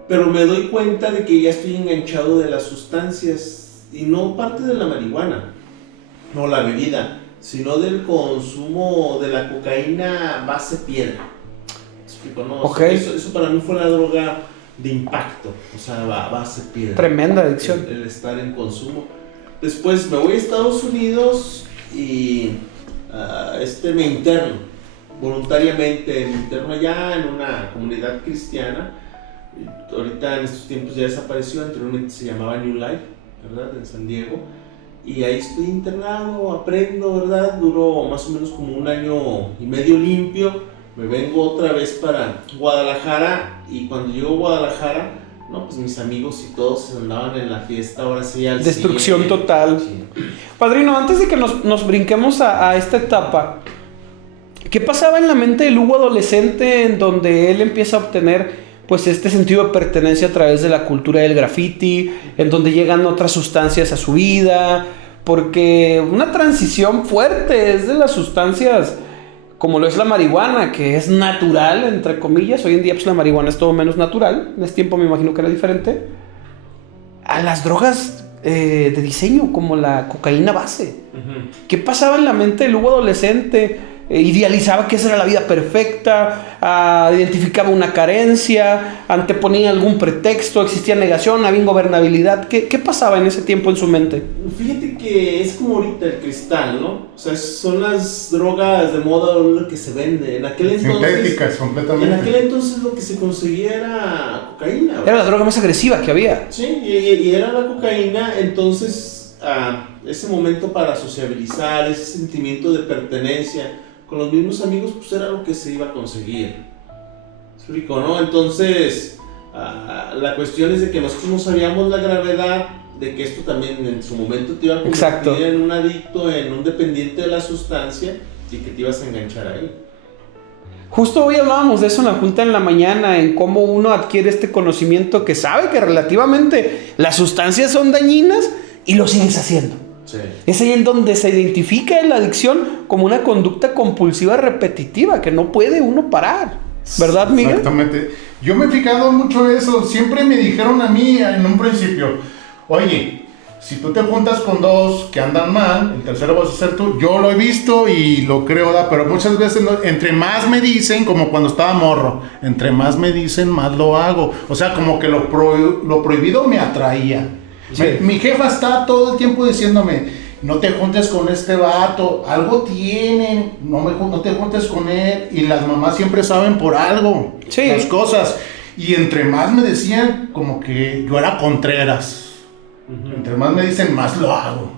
Pero me doy cuenta de que ya estoy enganchado de las sustancias. Y no parte de la marihuana, no la bebida, sino del consumo de la cocaína base piedra. ¿Me explico? No, Okay. Eso para mí fue la droga de impacto, o sea, va a ser piedra. Tremenda adicción. El estar en consumo. Después me voy a Estados Unidos y me interno voluntariamente, me interno allá en una comunidad cristiana. Ahorita en estos tiempos ya desapareció, anteriormente se llamaba New Life, ¿verdad? En San Diego. Y ahí estoy internado, aprendo, ¿verdad? Duró más o menos como 1 año y medio limpio. Me vengo otra vez para Guadalajara y cuando llego a Guadalajara, no, pues mis amigos y todos andaban en la fiesta, ahora sí al Destrucción cine. total. Sí. Padrino, antes de que nos brinquemos a esta etapa, ¿qué pasaba en la mente del Hugo adolescente en donde él empieza a obtener pues este sentido de pertenencia a través de la cultura del graffiti, en donde llegan otras sustancias a su vida? Porque una transición fuerte es de las sustancias como lo es la marihuana, que es natural, entre comillas. Hoy en día pues la marihuana es todo menos natural, en ese tiempo me imagino que era diferente, a las drogas de diseño como la cocaína base. Uh-huh. ¿Qué pasaba en la mente del Hugo adolescente? Idealizaba que esa era la vida perfecta, identificaba una carencia, anteponía algún pretexto, existía negación, había ingobernabilidad. ¿Qué pasaba en ese tiempo en su mente? Fíjate que es como ahorita el cristal, ¿no? O sea, son las drogas de moda lo que se vende. En aquel entonces, sintéticas completamente. en aquel entonces lo que se conseguía era cocaína, ¿verdad? Era la droga más agresiva que había. Sí, y era la cocaína. Entonces ese momento para sociabilizar, ese sentimiento de pertenencia con los mismos amigos, pues era lo que se iba a conseguir. Es rico, ¿no? Entonces, la cuestión es de que nosotros no sabíamos la gravedad de que esto también en su momento te iba a convertir en un adicto, en un dependiente de la sustancia y que te ibas a enganchar ahí. Justo hoy hablábamos de eso en la junta en la mañana, en cómo uno adquiere este conocimiento que sabe que relativamente las sustancias son dañinas y lo sigues haciendo. Sí. Es ahí en donde se identifica la adicción como una conducta compulsiva repetitiva que no puede uno parar. ¿Verdad, Miguel? Exactamente. Yo me he fijado mucho eso. Siempre me dijeron a mí en un principio, oye, si tú te juntas con dos que andan mal, el tercero vas a ser tú. Yo lo he visto y lo creo, ¿da? Pero muchas veces entre más me dicen, como cuando estaba morro, entre más me dicen, más lo hago. O sea, como que lo prohibido me atraía. Sí. Mi jefa está todo el tiempo diciéndome, no te juntes con este vato, algo tienen, no te juntes con él. Y las mamás siempre saben por algo, sí, las cosas. Y entre más me decían, como que yo era Contreras. Uh-huh. Entre más me dicen, más lo hago.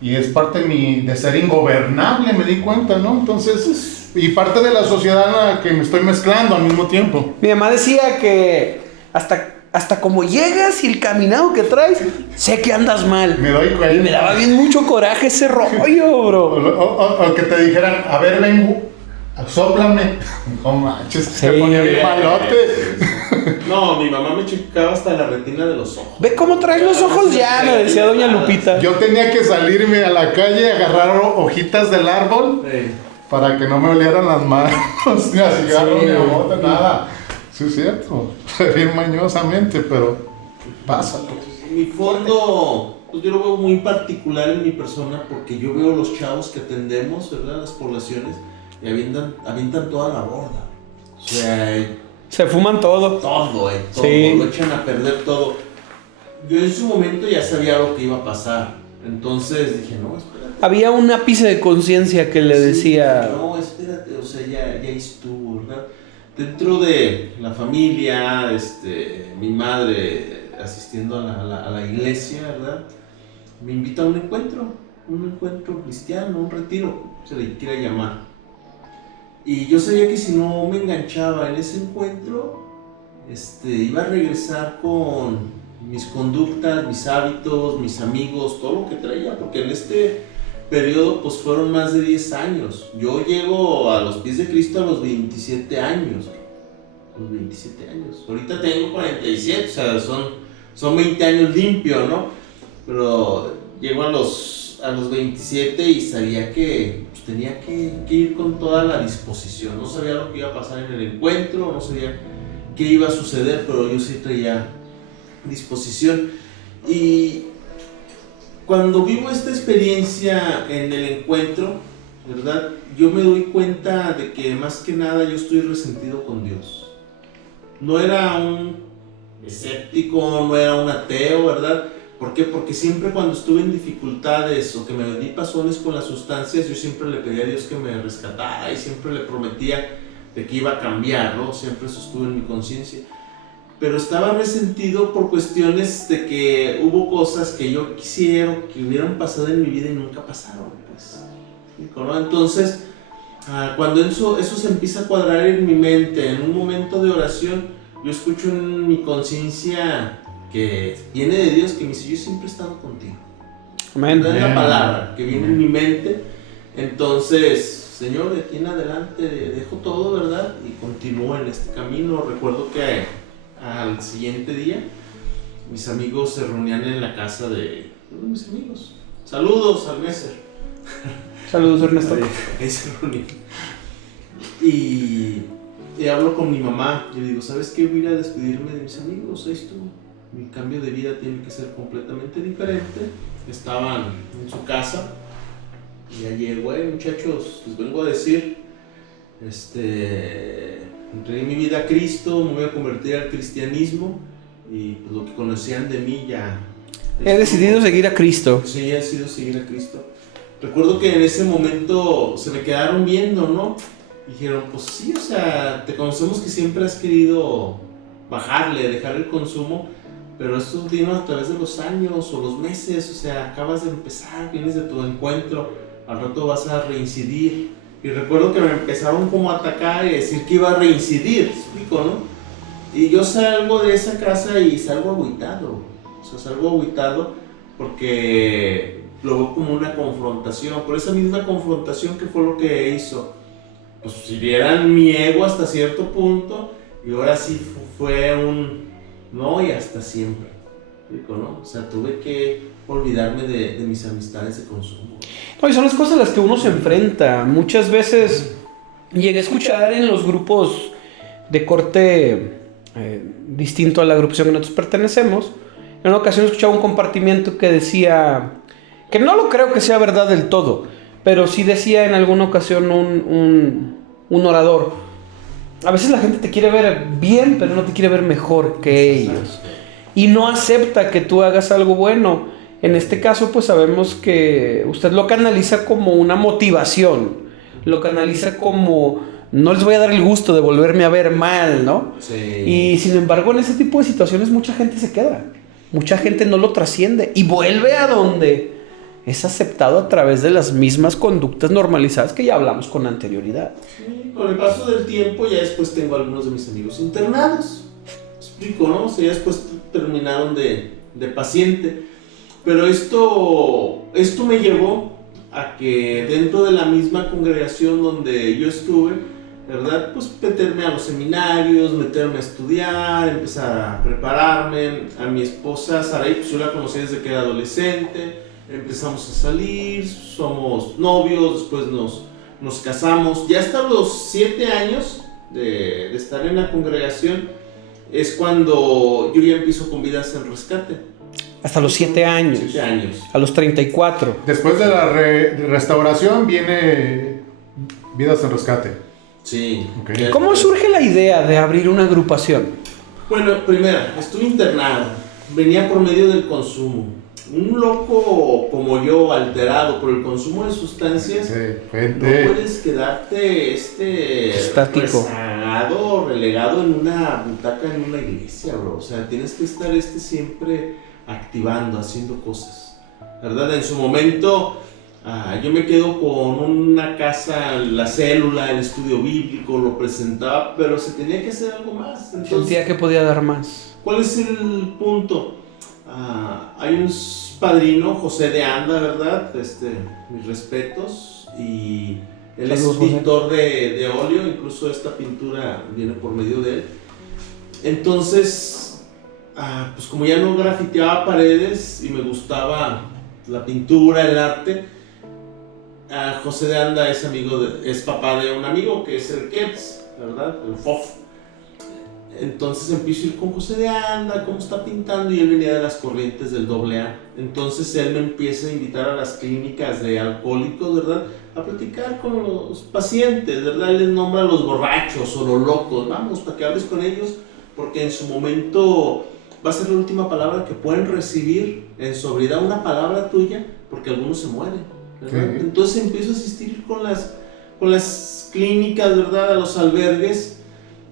Y es parte de ser ingobernable, me di cuenta, ¿no? Entonces, y parte de la sociedad en la que me estoy mezclando al mismo tiempo. Mi mamá decía que hasta como llegas y el caminado que traes, sé que andas mal. Me doy cuenta. Y me daba bien mucho coraje ese rollo, bro. O que te dijeran, a ver, vengo, sóplame. No manches, sí, se ponía bien malote. No, mi mamá me checaba hasta la retina de los ojos. Ve cómo traes los ojos ya, me decía doña Lupita. Yo tenía que salirme a la calle, agarrar hojitas del árbol, sí, para que no me olieran las manos, ni a cigarro, sí, ni a bota, nada. Sí, es cierto, bien mañosamente, pero pasa. Mi fondo, pues yo lo veo muy particular en mi persona porque yo veo los chavos que atendemos, ¿verdad? Las poblaciones, y avientan toda la borda. O sea, se fuman todo. Todo, sí, lo echan a perder todo. Yo en su momento ya sabía lo que iba a pasar, entonces dije, no, espérate. Había un ápice de conciencia que le decía... No, espérate, o sea, ya estuvo, ¿verdad? Dentro de la familia, mi madre asistiendo a la iglesia, ¿verdad? Me invita a un encuentro cristiano, un retiro, se le quiera llamar. Y yo sabía que si no me enganchaba en ese encuentro, iba a regresar con mis conductas, mis hábitos, mis amigos, todo lo que traía, porque en este periodo pues fueron más de 10 años. Yo llego a los pies de Cristo a los 27 años. Ahorita tengo 47, o sea, son 20 años limpio, ¿no? Pero llego a los 27 y sabía que pues, tenía que ir con toda la disposición. No sabía lo que iba a pasar en el encuentro, no sabía qué iba a suceder, pero yo sí traía disposición. Y cuando vivo esta experiencia en el encuentro, ¿verdad? Yo me doy cuenta de que más que nada yo estoy resentido con Dios. No era un escéptico, no era un ateo, ¿verdad? ¿Por qué? Porque siempre cuando estuve en dificultades o que me di pasones con las sustancias, yo siempre le pedía a Dios que me rescatara y siempre le prometía de que iba a cambiar, ¿no? Siempre eso estuvo en mi conciencia. Pero estaba resentido por cuestiones de que hubo cosas que yo quisiera que hubieran pasado en mi vida y nunca pasaron, pues. ¿No? Entonces, cuando eso se empieza a cuadrar en mi mente, en un momento de oración, yo escucho en mi conciencia que viene de Dios, que me dice: yo siempre he estado contigo. Amén. Es la palabra que viene en mi mente. Entonces, Señor, de aquí en adelante dejo todo, ¿verdad? Y continúo en este camino. Recuerdo que al siguiente día mis amigos se reunían en la casa de uno de mis amigos. Saludos al Messer. Saludos, Ernesto. Ahí se reunían. Y hablo con mi mamá. Yo digo: ¿sabes qué? Voy a ir a despedirme de mis amigos. Ahí estuvo. Mi cambio de vida tiene que ser completamente diferente. Estaban en su casa. Y ya llego, muchachos, les vengo a decir, entregué mi vida a Cristo, me voy a convertir al cristianismo y pues, lo que conocían de mí ya... He decidido seguir a Cristo. Sí, he decidido seguir a Cristo. Recuerdo que en ese momento se me quedaron viendo, ¿no? Dijeron: pues sí, o sea, te conocemos que siempre has querido dejar el consumo, pero esto vino a través de los años o los meses, o sea, acabas de empezar, vienes de tu encuentro, al rato vas a reincidir. Y recuerdo que me empezaron como a atacar y decir que iba a reincidir, explico, ¿no? Y yo salgo de esa casa y salgo agüitado, o sea, salgo agüitado porque lo veo como una confrontación, por esa misma confrontación que fue lo que hizo, pues hirieran mi ego hasta cierto punto, y ahora sí fue un no y hasta siempre, explico, ¿no? O sea, tuve que olvidarme de mis amistades de consumo. No, y son las cosas a las que uno se enfrenta. Muchas veces llegué a escuchar en los grupos de corte distinto a la agrupación que nosotros pertenecemos. En una ocasión escuchaba un compartimiento que decía, que no lo creo que sea verdad del todo, pero sí decía en alguna ocasión un orador: a veces la gente te quiere ver bien, pero no te quiere ver mejor que ellos. Y no acepta que tú hagas algo bueno. En este caso, pues sabemos que usted lo canaliza como una motivación. Lo canaliza como: no les voy a dar el gusto de volverme a ver mal, ¿no? Sí. Y sin embargo, en ese tipo de situaciones mucha gente se queda. Mucha gente no lo trasciende y vuelve a donde es aceptado a través de las mismas conductas normalizadas que ya hablamos con anterioridad. Sí, con el paso del tiempo ya después tengo algunos de mis amigos internados. Explico, ¿no? O sea, ya después terminaron de paciente. Pero esto me llevó a que dentro de la misma congregación donde yo estuve, ¿verdad? Pues meterme a los seminarios, meterme a estudiar, empezar a prepararme. A mi esposa Saray, pues yo la conocí desde que era adolescente. Empezamos a salir, somos novios, después nos casamos. Ya hasta los 7 años de estar en la congregación es cuando yo ya empiezo con Vidas en Rescate. Hasta los 7 años. 7 años. A los 34. Después de la restauración viene Vidas en Rescate. Sí. Okay. ¿Cómo surge la idea de abrir una agrupación? Bueno, primero, estuve internado. Venía por medio del consumo. Un loco como yo, alterado por el consumo de sustancias, Sí, no puedes quedarte estático, rezagado, relegado en una butaca en una iglesia, bro. O sea, tienes que estar siempre activando, haciendo cosas, ¿verdad? En su momento yo me quedo con una casa, la célula, el estudio bíblico, lo presentaba, pero se tenía que hacer algo más. Entonces, sentía que podía dar más. ¿cuál es el punto? Hay un padrino, José de Anda, ¿verdad? Mis respetos, y él Saludos, es pintor de óleo, incluso esta pintura viene por medio de él. Entonces, pues como ya no grafiteaba paredes y me gustaba la pintura, el arte, José de Anda es papá de un amigo que es el Keps, ¿verdad? El Fof. Entonces empiezo a ir con José de Anda, cómo está pintando, y él venía de las corrientes del AA. Entonces él me empieza a invitar a las clínicas de alcohólicos, ¿verdad? A platicar con los pacientes, ¿verdad? Él les nombra a los borrachos o los locos, vamos, para que hables con ellos, porque en su momento va a ser la última palabra que pueden recibir en sobriedad, una palabra tuya, porque algunos se mueren, ¿verdad? Sí. Entonces empiezo a asistir con las clínicas, ¿verdad? A los albergues,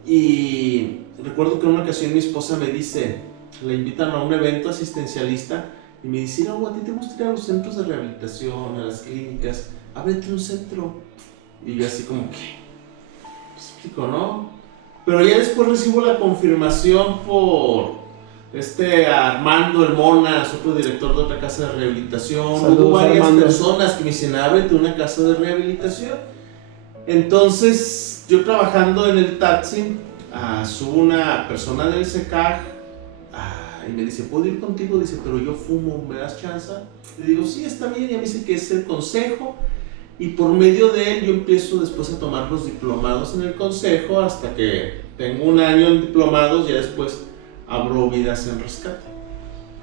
y recuerdo que en una ocasión mi esposa me dice, le invitan a un evento asistencialista, y me dice, no, a ti te gusta ir a los centros de rehabilitación, a las clínicas, ábrete un centro. Y yo así como que, explico, ¿no? Pero ya después recibo la confirmación por Armando El Monas, otro director de otra casa de rehabilitación. Saludos, hubo varias Armando. personas que me dicen, ábrete una casa de rehabilitación. Entonces, yo trabajando en el taxi, subo una persona del SECAG, y me dice, ¿puedo ir contigo? Dice, pero yo fumo, ¿me das chance? Le digo, sí, está bien. Y me dice que es el consejo. Y por medio de él yo empiezo después a tomar los diplomados en el consejo hasta que tengo un año en diplomados. Ya después abro Vidas en Rescate.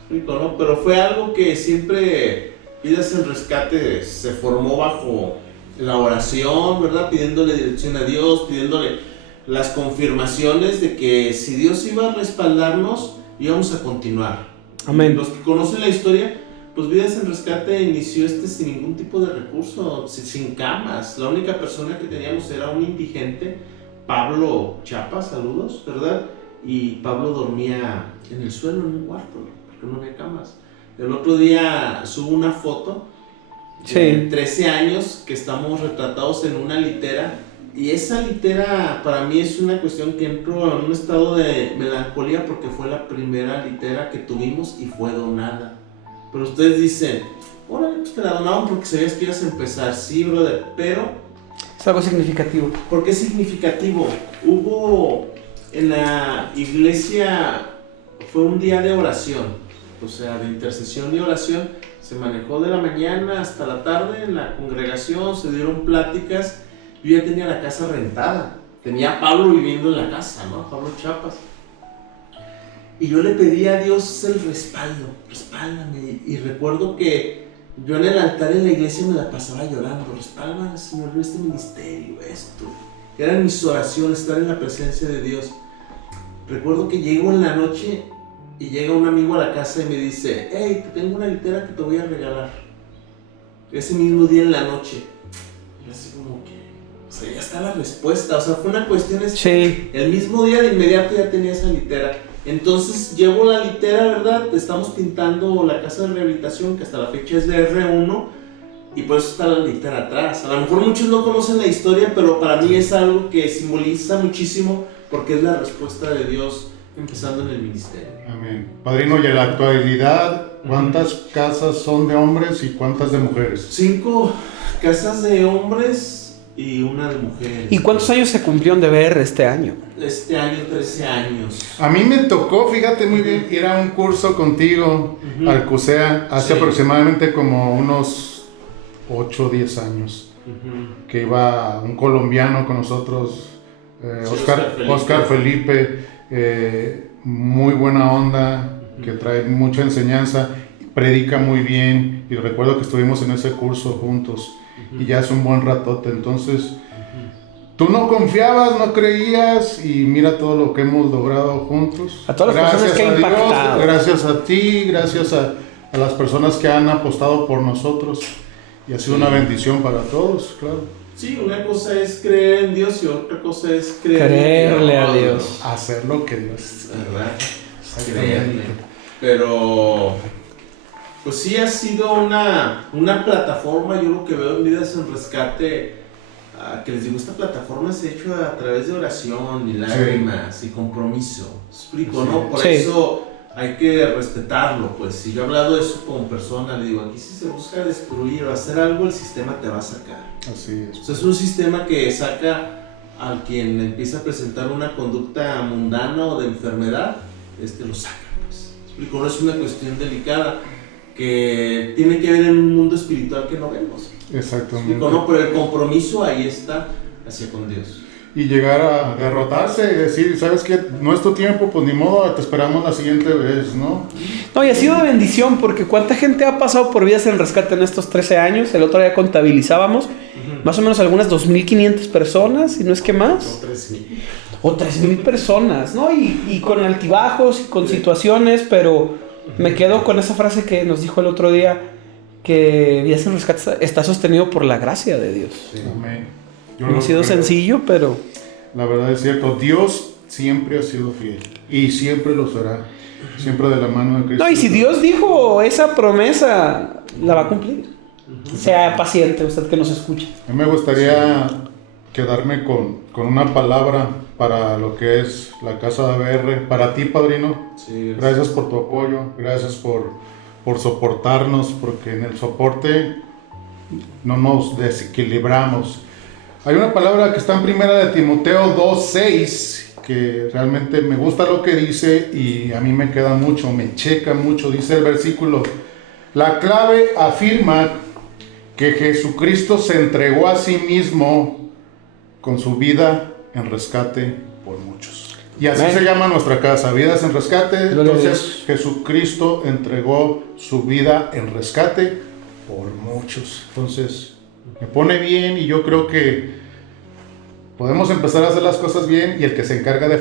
¿Explico, no? Pero fue algo que siempre Vidas en Rescate se formó bajo la oración, ¿verdad? Pidiéndole dirección a Dios, pidiéndole las confirmaciones de que si Dios iba a respaldarnos, íbamos a continuar. Amén. Los que conocen la historia, pues Vidas en Rescate inició sin ningún tipo de recurso, sin camas. La única persona que teníamos era un indigente, Pablo Chapa, saludos, ¿verdad? Y Pablo dormía en el suelo, en un cuarto, porque no había camas. El otro día subo una foto de 13 años que estamos retratados en una litera. Y esa litera para mí es una cuestión que entro en un estado de melancolía porque fue la primera litera que tuvimos y fue donada. Pero ustedes dicen, órale, pues te la donaron porque sabías que ibas a empezar. Sí, brother, pero... es algo significativo. ¿Por qué significativo? Hubo en la iglesia, fue un día de oración, o sea, de intercesión y oración. Se manejó de la mañana hasta la tarde en la congregación, se dieron pláticas. Yo ya tenía la casa rentada, tenía a Pablo viviendo en la casa, ¿no? Pablo Chapas. Y yo le pedí a Dios el respáldame. Y recuerdo que yo en el altar en la iglesia me la pasaba llorando, respáldame, Señor, en este ministerio, esto. Eran mis oraciones, estar en la presencia de Dios. Recuerdo que llego en la noche y llega un amigo a la casa y me dice, hey, te tengo una litera que te voy a regalar. Ese mismo día en la noche. Y así como que... o sea, ya está la respuesta, o sea, fue una cuestión Sí. El mismo día de inmediato ya tenía esa litera. Entonces llevo la litera, ¿verdad? Estamos pintando la casa de rehabilitación, que hasta la fecha es de R1, y por eso está la litera atrás. A lo mejor muchos no conocen la historia, pero para mí es algo que simboliza muchísimo, porque es la respuesta de Dios empezando en el ministerio. Amén. Padrino, y en la actualidad, ¿cuántas casas son de hombres y cuántas de mujeres? 5 casas de hombres y una de mujeres. ¿Y cuántos años se cumplieron de VR este año? Este año 13 años. A mí me tocó, fíjate muy bien, ir a un curso contigo al CUSEA hace aproximadamente como unos 8 o 10 años. Que iba un colombiano con nosotros, Oscar Felipe, muy buena onda, que trae mucha enseñanza, predica muy bien, y recuerdo que estuvimos en ese curso juntos. Y ya hace un buen ratote, entonces tú no confiabas, no creías, y mira todo lo que hemos logrado juntos. A todas las personas que han impactado. Gracias a ti, gracias a las personas que han apostado por nosotros, y ha sido una bendición para todos, claro. Sí, una cosa es creer en Dios y otra cosa es creerle a Dios. Hacer lo que Dios, ¿verdad? Creerle. Pero pues sí ha sido una plataforma. Yo lo que veo en Vidas en Rescate, que les digo, esta plataforma se ha hecho a través de oración y lágrimas y compromiso. ¿Explico, no? Por eso hay que respetarlo, pues. Si yo he hablado de eso como persona, le digo, aquí si se busca destruir o hacer algo, el sistema te va a sacar. Así es. O sea, es un sistema que saca al quien empieza a presentar una conducta mundana o de enfermedad, lo saca, pues. ¿Explico? No es una cuestión delicada que tiene que ver en un mundo espiritual que no vemos. Exactamente. ¿Explico? No, pero el compromiso ahí está hacia con Dios. Y llegar a derrotarse y decir, ¿sabes qué? No es tu tiempo, pues ni modo, te esperamos la siguiente vez, ¿no? No, y ha sido de bendición, porque cuánta gente ha pasado por Vidas en Rescate en estos 13 años. El otro día contabilizábamos más o menos algunas 2.500 personas, y no es que más. O 3.000. o 3,000 personas, ¿no? Y con altibajos y con situaciones, pero me quedo con esa frase que nos dijo el otro día, que Vidas en Rescate está sostenido por la gracia de Dios. Sí. Amén. No ha sido sencillo, pero... La verdad es cierto, Dios siempre ha sido fiel y siempre lo será, siempre de la mano de Cristo. No, y si Dios dijo esa promesa, la va a cumplir. Sea paciente usted que nos escucha. A mí me gustaría quedarme con una palabra para lo que es la casa de ABR. Para ti, padrino, Sí, gracias por tu apoyo, gracias por soportarnos, porque en el soporte no nos desequilibramos. Hay una palabra que está en primera de Timoteo 2:6, que realmente me gusta lo que dice y a mí me queda mucho, me checa mucho. Dice el versículo: la clave afirma que Jesucristo se entregó a sí mismo con su vida en rescate por muchos. Y así se llama nuestra casa, Vidas en Rescate. Entonces Jesucristo entregó su vida en rescate por muchos. Entonces me pone bien y yo creo que podemos empezar a hacer las cosas bien, y el que se encarga de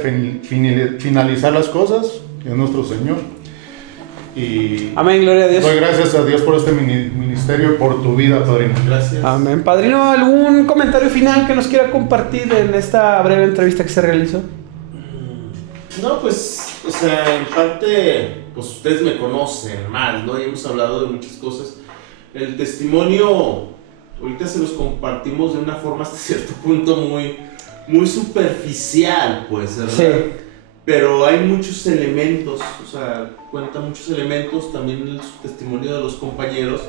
finalizar las cosas es nuestro Señor. Y amén, gloria a Dios. doy gracias a Dios por este ministerio y por tu vida, padrino. Gracias. Amén. Padrino, ¿algún comentario final que nos quiera compartir en esta breve entrevista que se realizó? No, pues, o sea, en parte, pues ustedes me conocen más, ¿no? Y hemos hablado de muchas cosas. El testimonio, ahorita se los compartimos de una forma hasta cierto punto muy superficial, pues, ¿verdad? Sí. Pero hay muchos elementos, o sea, cuenta muchos elementos, también el testimonio de los compañeros,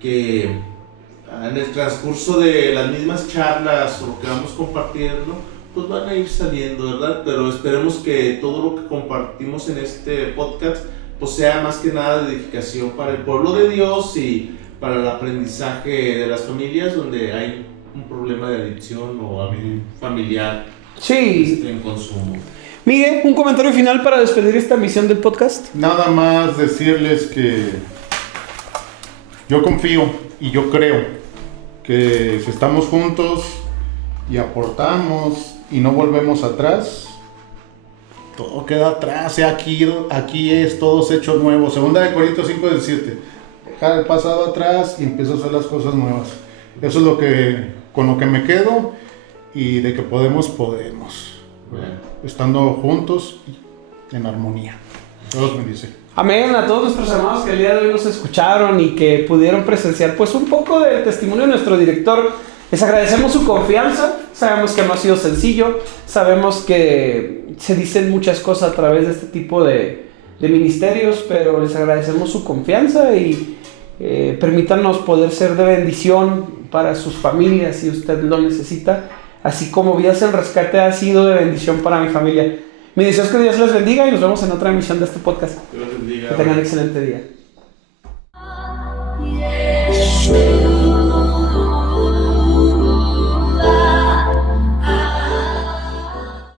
que en el transcurso de las mismas charlas o lo que vamos compartiendo, pues van a ir saliendo, ¿verdad? Pero esperemos que todo lo que compartimos en este podcast pues sea más que nada de edificación para el pueblo de Dios y para el aprendizaje de las familias donde hay un problema de adicción o algún familiar Sí. en consumo. Miguel, un comentario final para despedir esta misión del podcast. Nada más decirles que yo confío y yo creo que si estamos juntos y aportamos y no volvemos atrás, todo queda atrás. Aquí es todo hecho nuevo. Segunda de Corintios 5:17. Dejar el pasado atrás y empezar a hacer las cosas nuevas. Eso es con lo que me quedo, y de que podemos. Estando juntos en armonía. Dios bendice. Amén a todos nuestros hermanos que el día de hoy nos escucharon y que pudieron presenciar pues un poco del testimonio de nuestro director. Les agradecemos su confianza, sabemos que no ha sido sencillo, sabemos que se dicen muchas cosas a través de este tipo de ministerios, pero les agradecemos su confianza y permítanos poder ser de bendición para sus familias si usted lo necesita, así como Vidas en Rescate ha sido de bendición para mi familia. Mi deseo es que Dios les bendiga y nos vemos en otra emisión de este podcast. Dios bendiga. Que tengan un excelente día.